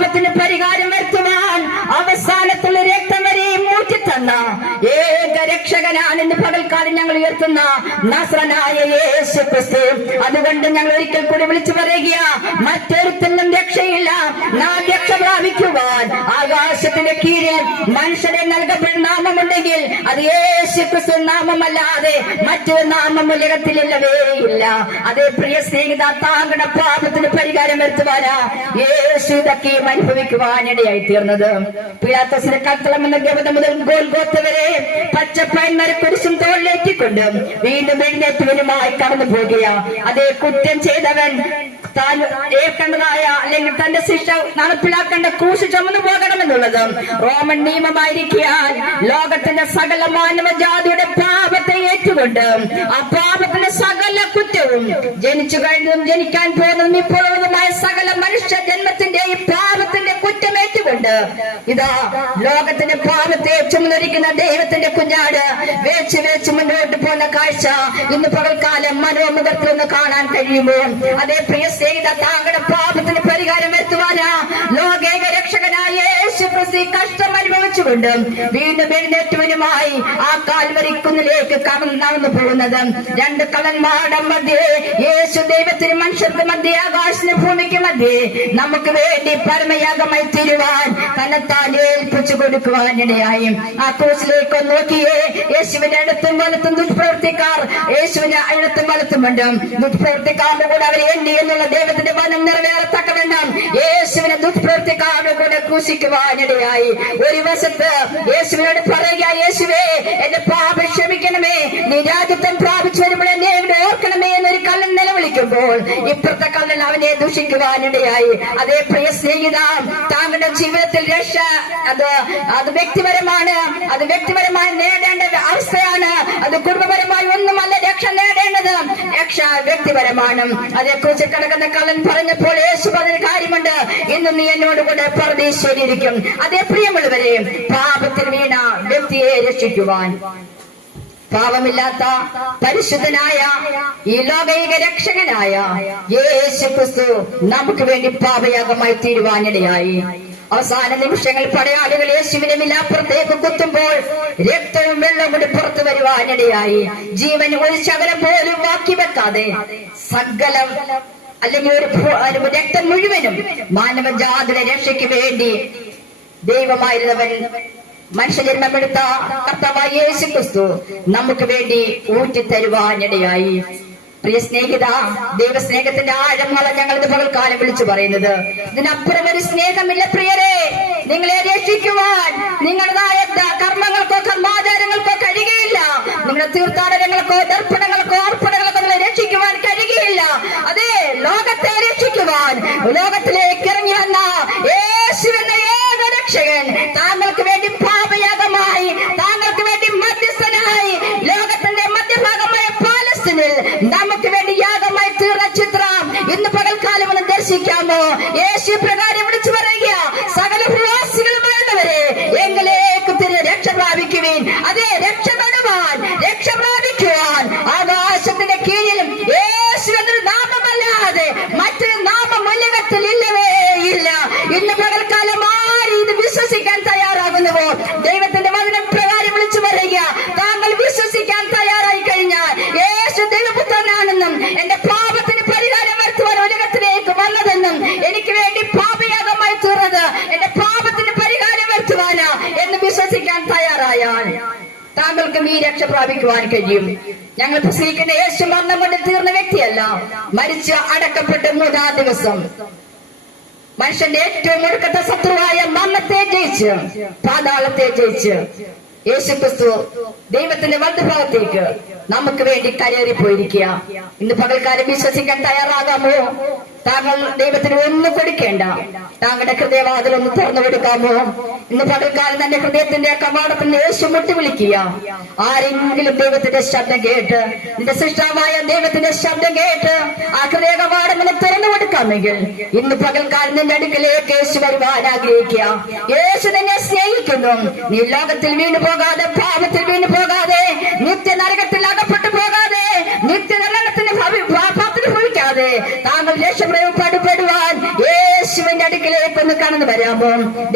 പാപത്തിന് പരിഹാരം വരുത്തുവാൻ അവസാനത്തുള്ള രക്തം വരെയും ഊറ്റിത്തന്ന ഏക രക്ഷകനാണ് ഇന്ന് പകൽക്കാലം ഞങ്ങൾ ഉയർത്തുന്ന നസ്രനായ യേശു ക്രിസ്തു. അതുകൊണ്ട് ഞങ്ങൾ ഒരിക്കൽ കൂടി വിളിച്ചു പറയുക, മറ്റൊരുത്തിനും രക്ഷയില്ല. നാം രക്ഷ പ്രാപിക്കുവാൻ ആകാശത്തിന്റെ കീഴിൽ മനുഷ്യരെ നൽകപ്പെടുന്ന നാമമുണ്ടെങ്കിൽ അത് യേശു ക്രിസ്തു നാമമല്ലാതെ മറ്റൊരു നാമം ഉലകത്തിലില്ലവേ ഇല്ല. അതേ പ്രിയ സ്നേഹിത, താങ്കളുടെ പാപത്തിന് പരിഹാരം വരുത്തുവാനാ യേശു ഇതൊക്കെയും അനുഭവിക്കുവാനിടയായി തീർന്നത്. പിലാത്തോസിന്റെ കൽത്തളം എന്ന ഗവത മുതൽ ഗോൽഗോത്ത വരെ പച്ചപ്പയന്മാരെ കുരിശും തോളിലേറ്റിക്കൊണ്ട് വീണ്ടും എഴുന്നേറ്റുവനുമായി കടന്നു പോകുക. അതേ കുറ്റം ചെയ്തവൻ താൻ ഏൽക്കേണ്ടതായ അല്ലെങ്കിൽ തന്റെ ശിക്ഷ നടപ്പിലാക്കേണ്ട ക്രൂശ് ചുമന്നു പോകണമെന്നുള്ളത് റോമൻ നിയമമായിരിക്കാൻ ലോകത്തിന്റെ സകല മാനവജാതിയുടെ പാപത്തെ ഏറ്റുകൊണ്ട് ആ പാപത്തിന്റെ സകല കുറ്റവും ജനിച്ചു കഴിഞ്ഞതും ജനിക്കാൻ പോകുന്നതും ഇപ്പോഴുള്ളതുമായ സകല മനുഷ്യ ജന്മത്തിന്റെയും പാപത്തിന്റെ കുറ്റമേറ്റുകൊണ്ട് ഇതാ ലോകത്തിന്റെ പാപത്തെ ചുമന്നിരിക്കുന്ന ദൈവത്തിന്റെ കുഞ്ഞാട് വേച്ച് വേച്ച് മുന്നോട്ട് പോകുന്ന കാഴ്ച ഇന്ന് പകൽക്കാലം മനോമുഖത്തിൽ നിന്ന് കാണാൻ കഴിയുമോ? അതേ പ്രിയ സ്നേഹിത, താങ്കളുടെ പാപത്തിന് പരിഹാരം വരുത്തുവാനാ ലോകേക രക്ഷകനായ യേശു ക്രിസ്തു കഷ്ടം അനുഭവിച്ചുകൊണ്ട് വീണ്ടും എഴുന്നേറ്റുവനുമായി ആ കാൽവരിക്കുന്നിലേക്ക് നടന്നു പോകുന്നത്. രണ്ട് കള്ളന്മാരുടെ മധ്യേ യേശു ദൈവത്തിന് മനുഷ്യർക്ക് മധ്യേ ആകാശത്തിന് ഭൂമിക്ക് മധ്യേ നമുക്ക് വേണ്ടി പരമയാഗമായി തീരുവാൻ തന്നെത്താൻ ഏൽപ്പിച്ചു കൊടുക്കുവാനിടയായി. ആ ക്രൂസിലേക്ക് നോക്കിയേ, യേശുവിന്റെ അടുത്തും വലത്തും ദുഷ്പ്രവർത്തിക്കാർ യേശുവിന് അടുത്തും വലത്തുമുണ്ട്. ദുഷ്പ്രവർത്തിക്കാരുടെ കൂടെ അവരെ എണ്ണി എന്നുള്ള ദൈവത്തിന്റെ വനം നിറവേറത്തക്കവണ്ണം യേശുവിനെ ദുഷ്പ്രവർത്തിക്കാരുടെ കൂടെ ക്രൂശിക്കുവാനിടയായി. ഒരു വശത്ത് യേശുവിനോട് പറയുക, യേശുവേ എന്റെ പാപം ക്ഷമിക്കണമേ, നീ രാജ്യത്വം പ്രാപിച്ചു വരുമ്പോൾ എന്നെ ഇവിടെ ഓർക്കണമേ എന്നൊരു കള്ളൻ നിലവിളിക്കുമ്പോൾ ഇപ്പുറത്തെ കള്ളൻ അവനെ ദൂഷിക്കുവാനിടയായി. അതേ പ്രിയ സ്നേഹിത, താങ്കളുടെ ജീവിതത്തിൽ രക്ഷ അത് വ്യക്തിപരമാണ്. അത് വ്യക്തിപരമായി നേടേണ്ട അവസ്ഥയാണ്. അത് കുടുംബപരമായി ഒന്നുമല്ല രക്ഷ നേടേണ്ടത്. രക്ഷ വ്യക്തിപരമാണ്. അതേക്കുറിച്ച് കിടക്കുന്ന കള്ളൻ പറഞ്ഞപ്പോൾ യേശു പറഞ്ഞൊരു കാര്യമുണ്ട്, ഇന്ന് നീ എന്നോട് കൂടെ പരദേശിയിരിക്കും. അതേ പ്രിയമുള്ളവരെ, പാപത്തിൽ വീണ വ്യക്തിയെ രക്ഷിക്കുവാൻ പാപമില്ലാത്ത പരിശുദ്ധനായ ഈ ലോകൈക രക്ഷകനായ യേശു ക്രിസ്തു നമുക്ക് വേണ്ടി പാപയാഗമായി തീരുവാനിടയായി. അവസാന നിമിഷങ്ങൾ പടയാളികൾ യേശുവിനെ വിലാപ്പുറത്തേക്ക് കുത്തുമ്പോൾ രക്തവും വെള്ളവും കൂടി പുറത്തു വരുവാനിടയായി. ജീവൻ ഒരു ശകലം പോലും ബാക്കി വെക്കാതെ സകലം അല്ലെങ്കിൽ ഒരു രക്തം മുഴുവനും മാനവജാതിയുടെ രക്ഷയ്ക്ക് വേണ്ടി ദൈവമായിരുന്നവൻ മനുഷ്യജന്മമെടുത്ത കർത്താവായ യേശു ക്രിസ്തു നമുക്ക് വേണ്ടി ഊറ്റിത്തരുവാനിടയായി. പ്രിയ സ്നേഹിത, ദൈവസ്നേഹത്തിന്റെ ആഴങ്ങളെ ഞങ്ങൾ ഇത് പകൽക്കാലം വിളിച്ചു പറയുന്നത്. ഇതിനപ്പുറം ഒരു സ്നേഹമില്ല പ്രിയരെ. നിങ്ങളെ രക്ഷിക്കുവാൻ നിങ്ങളുടേതായ കർമ്മങ്ങൾക്കോ കർമാചാരങ്ങൾക്കോ കഴിയുകയില്ല. നിങ്ങളുടെ തീർത്ഥാടനങ്ങൾക്കോ ദർപ്പണങ്ങൾക്കോ അർപ്പണങ്ങൾക്കോ നിങ്ങളെ രക്ഷിക്കുവാൻ കഴിയുകയില്ല. അതേ ലോകത്തെ രക്ഷിക്കുവാൻ ലോകത്തിലേക്ക് ഇറങ്ങി വന്ന യേശുവിന്റെ ഏക രക്ഷകൻ താങ്കൾക്ക് വേണ്ടി പാപയാഗമായി, താങ്കൾക്ക് വേണ്ടി മധ്യസ്ഥനായി ലോകത്തിന്റെ മധ്യഭാഗമായ പാലസ്തീനിൽ നമുക്ക് വേണ്ടി യാഗമായി തീർന്ന ചിത്രം ഇന്ന് പകൽക്കാലം ഒന്ന് ദർശിക്കാമോ? യേശു പ്രകാരം വിളിച്ചു പറയുക, സകല പ്രവാസികളുമായുള്ളവരെ എങ്കിലേക്ക് തിരികെ രക്ഷ പ്രാപിക്കുവാൻ, അതേ രക്ഷപ്പെടുവാൻ രക്ഷ പ്രാപിക്കുവാൻ ആകാശത്തിന്റെ കീഴിലും യേശു എന്നൊരു നാമമല്ലാതെ മറ്റൊരു നാമം ഉലകത്തിൽ ഇല്ലവേ ഇല്ല. ഇന്ന് പകൽക്കാലം ആര് ഇത് വിശ്വസിക്കാൻ തയ്യാറാകുന്നുവോ? ദൈവത്തിന്റെ വചനം പ്രകാരം വിളിച്ചു പറയുക, താങ്കൾ വിശ്വസിക്കാൻ തയ്യാറായി കഴിഞ്ഞാൽ യേശു ദൈവപുത്രനാണെന്നും എന്റെ പാപത്തിന് പരിഹാരം വരുത്തുവാൻ ഉലകത്തിലേക്ക് വന്നതെന്നും എനിക്ക് വേണ്ടി പാപയാഗമായി തീർന്നത് എന്റെ പാപത്തിന് പരിഹാരം വരുത്തുവാനാ എന്ന് വിശ്വസിക്കാൻ തയ്യാറായാൽ താങ്കൾക്കും ഈ രക്ഷ പ്രാപിക്കുവാൻ കഴിയും. ഞങ്ങൾ പ്രസംഗിക്കുന്ന യേശു മരണം കൊണ്ട് തീർന്ന വ്യക്തിയല്ല, മരിച്ച് അടക്കപ്പെട്ട് 3-ാം ദിവസം മനുഷ്യന്റെ ഏറ്റവും ഒടുക്കത്തെ ശത്രുവായ മരണത്തെ ജയിച്ച് പാതാളത്തെ ജയിച്ച് യേശു ക്രിസ്തു ദൈവത്തിന്റെ വലതുഭാഗത്തേക്ക് നമുക്ക് വേണ്ടി കയറിപ്പോയിരിക്കുക. ഇന്ന് പകൽക്കാലം വിശ്വസിക്കാൻ തയ്യാറാകാമോ? താങ്കൾ ദൈവത്തിന് ഒന്നും കൊടുക്കേണ്ട. താങ്കളുടെ ഹൃദയവാതിലൊന്ന് തുറന്നു കൊടുക്കാമോ? ഇന്ന് പകൽക്കാലം തന്റെ ഹൃദയത്തിന്റെ കവാടത്തിൽ യേശു മുട്ടി വിളിക്കുക. ആരെങ്കിലും ദൈവത്തിന്റെ ശബ്ദം കേട്ട്, നിന്റെ സൃഷ്ടാവായ ദൈവത്തിന്റെ ശബ്ദം കേട്ട് ആ ഹൃദയ കവാടം തുറന്നു കൊടുക്കാമെങ്കിൽ ഇന്ന് പകൽക്കാലം നിന്റെ അടുക്കലേക്ക് യേശു വരുവാൻ ആഗ്രഹിക്കുക. യേശു നിന്നെ സ്നേഹിക്കുന്നു. നീ ലോകത്തിൽ വീണു പോകാതെ, പാപത്തിൽ വീണു പോകാതെ, നിത്യനരകത്തിൽ അകപ്പെട്ടു പോകാതെ, നിത്യനരകത്തിന് പാപത്തിന് ഭവിക്കാതെ താങ്കൾ രക്ഷപ്പെടുവാൻ യേശുവിന്റെ അടുക്കൽ മുമ്പിലേക്ക് ഒന്ന് കടന്നു വരാമോ?